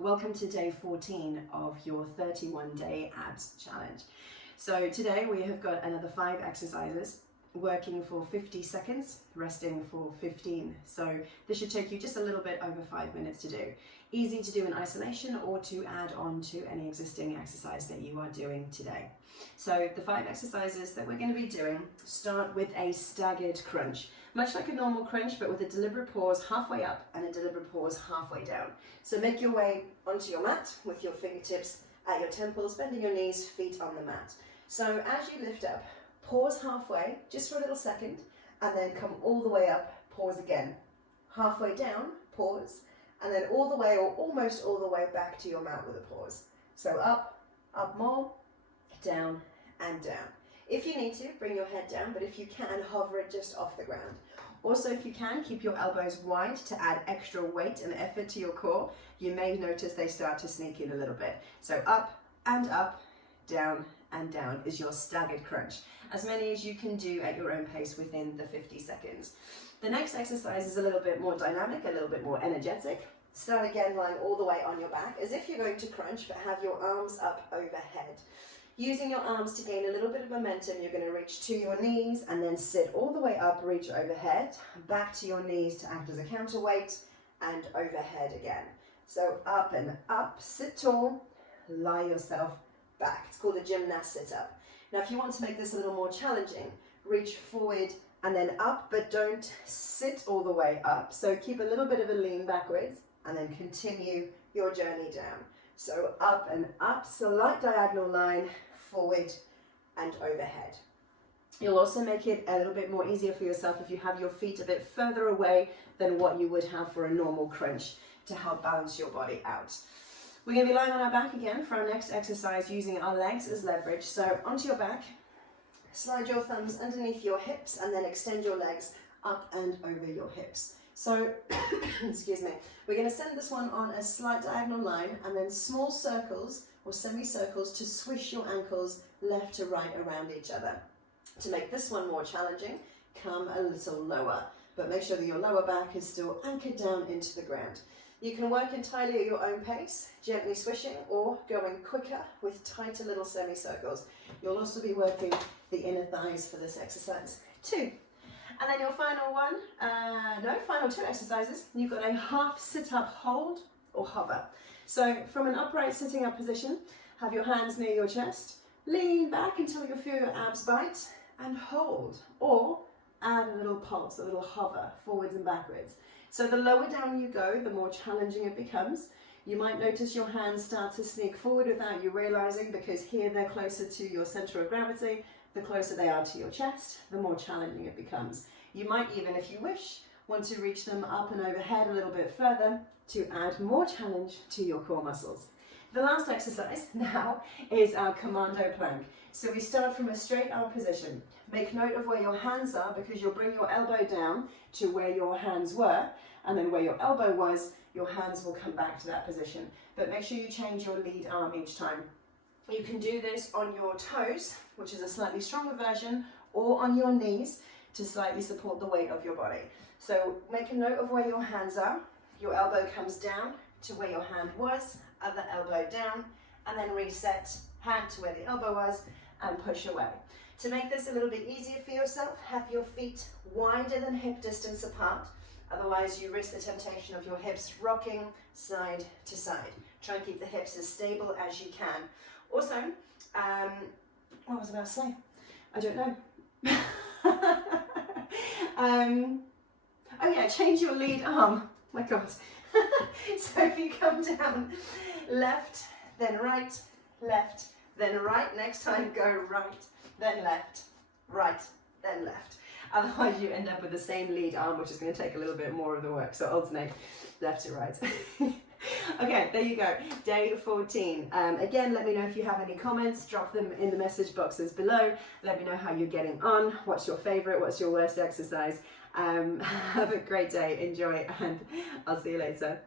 Welcome to day 14 of your 31-day abs challenge. So today we have got another 5 exercises, working for 50 seconds, resting for 15. So this should take you just a little bit over 5 minutes to do. Easy to do in isolation or to add on to any existing exercise that you are doing today. So the 5 exercises that we're going to be doing start with a staggered crunch. Much like a normal crunch, but with a deliberate pause halfway up and a deliberate pause halfway down. So make your way onto your mat with your fingertips at your temples, bending your knees, feet on the mat. So as you lift up, pause halfway, just for a little second, and then come all the way up, pause again. Halfway down, pause, and then all the way or almost all the way back to your mat with a pause. So up, up more, down and down. If you need to, bring your head down, but if you can, hover it just off the ground. Also, if you can, keep your elbows wide to add extra weight and effort to your core. You may notice they start to sneak in a little bit. So up, down and down is your staggered crunch. As many as you can do at your own pace within the 50 seconds. The next exercise is a little bit more dynamic, a little bit more energetic. Start again lying all the way on your back, as if you're going to crunch, but have your arms up overhead. Using your arms to gain a little bit of momentum, you're going to reach to your knees and then sit all the way up, reach overhead, back to your knees to act as a counterweight, and overhead again. So up and up, sit tall, lie yourself back. It's called a gymnast sit-up. Now if you want to make this a little more challenging, reach forward and then up, but don't sit all the way up. So keep a little bit of a lean backwards and then continue your journey down. So up and up, slight diagonal line, forward and overhead. You'll also make it a little bit more easier for yourself if you have your feet a bit further away than what you would have for a normal crunch to help balance your body out. We're going to be lying on our back again for our next exercise, using our legs as leverage. So onto your back, slide your thumbs underneath your hips and then extend your legs up and over your hips. So, excuse me, we're going to send this one on a slight diagonal line and then small circles or semicircles to swish your ankles left to right around each other. To make this one more challenging, come a little lower, but make sure that your lower back is still anchored down into the ground. You can work entirely at your own pace, gently swishing or going quicker with tighter little semicircles. You'll also be working the inner thighs for this exercise too. And then your final 2 exercises, you've got a half sit-up hold or hover. So from an upright sitting up position, have your hands near your chest, lean back until you feel your abs bite and hold, or add a little pulse, a little hover forwards and backwards. So the lower down you go, the more challenging it becomes. You might notice your hands start to sneak forward without you realizing, because here they're closer to your center of gravity. The closer they are to your chest, the more challenging it becomes. You might even, if you wish, want to reach them up and overhead a little bit further to add more challenge to your core muscles. The last exercise now is our commando plank. So we start from a straight arm position. Make note of where your hands are, because you'll bring your elbow down to where your hands were, and then where your elbow was, your hands will come back to that position. But make sure you change your lead arm each time. You can do this on your toes, which is a slightly stronger version, or on your knees to slightly support the weight of your body. So make a note of where your hands are. Your elbow comes down to where your hand was, other elbow down, and then reset, hand to where the elbow was, and push away. To make this a little bit easier for yourself, have your feet wider than hip distance apart. Otherwise, you risk the temptation of your hips rocking side to side. Try and keep the hips as stable as you can. Also, what was I about to say? I don't know. Oh yeah, change your lead arm. My God. So if you come down, left, then right, next time go right, then left, then left. Otherwise you end up with the same lead arm, which is going to take a little bit more of the work. So alternate left to right. Okay, there you go, day 14. Again, let me know if you have any comments, drop them in the message boxes below. Let me know how you're getting on, what's your favorite, what's your worst exercise. Have a great day, enjoy, and I'll see you later.